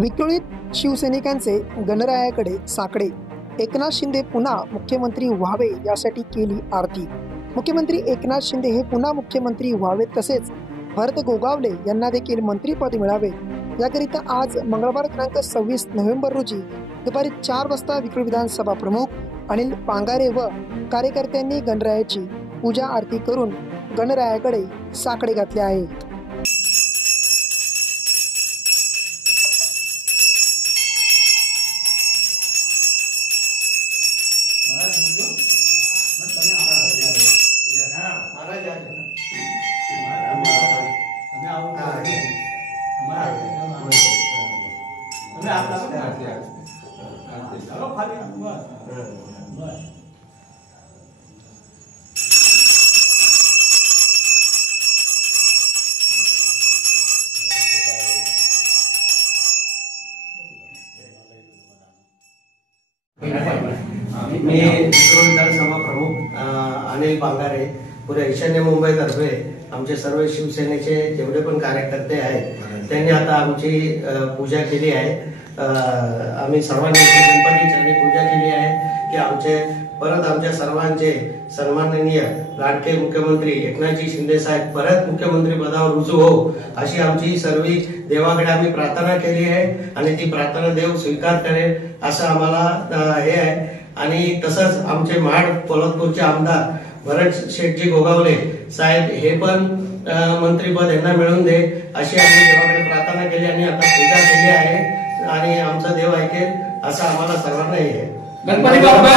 विक्रोळीत शिवसैनिकांचे गणरायाकडे साकडे। एकनाथ शिंदे पुन्हा मुख्यमंत्री व्हावे यासाठी केली आरती। मुख्यमंत्री एकनाथ शिंदे हे पुन्हा मुख्यमंत्री व्हावेत, तसेच भरत गोगावले यांना देखील मंत्रिपद मिळावे याकरिता आज मंगळवार दिनांक 26 नोव्हेंबर रोजी दुपारी 4 वाजता विक्रोळी विधानसभा प्रमुख अनिल पांगारे व कार्यकर्त्यांनी गणरायाची पूजा आरती करून गणरायाकडे साकडे घातले आहेत। मी विक्रोळी विधानसभा प्रमुख अनिल पांगारे पुऱ्या ईशान्य मुंबईतर्फे आमचे सर्व शिवसेनेचे जेवढे पण कार्यकर्ते आहेत त्यांनी आता आमची पूजा केली आहे। आम्ही सर्वांनी गणपतीची पूजा केली आहे की आमच्या सर्वांचे सन्माननीय लाडके मुख्यमंत्री एकनाथजी शिंदे साहेब परत मुख्यमंत्री पदावर रुजू हो अशी आमची सर्व देवाकडे आम्ही प्रार्थना केली आहे आणि ती प्रार्थना देव स्वीकार करेल असं आम्हाला हे आहे। आणि तसंच आमचे महाड पोलादपूरचे आमदार भरत शेठजी गोगावले साहेब हे पण मंत्रिपद यांना मिळून दे अशी आम्ही देवाकडे प्रार्थना केली आणि आता पूजा केली आहे आणि आमचा देव ऐकेल असं आम्हाला सर्वांना हे आहे। गणपती बाप्पा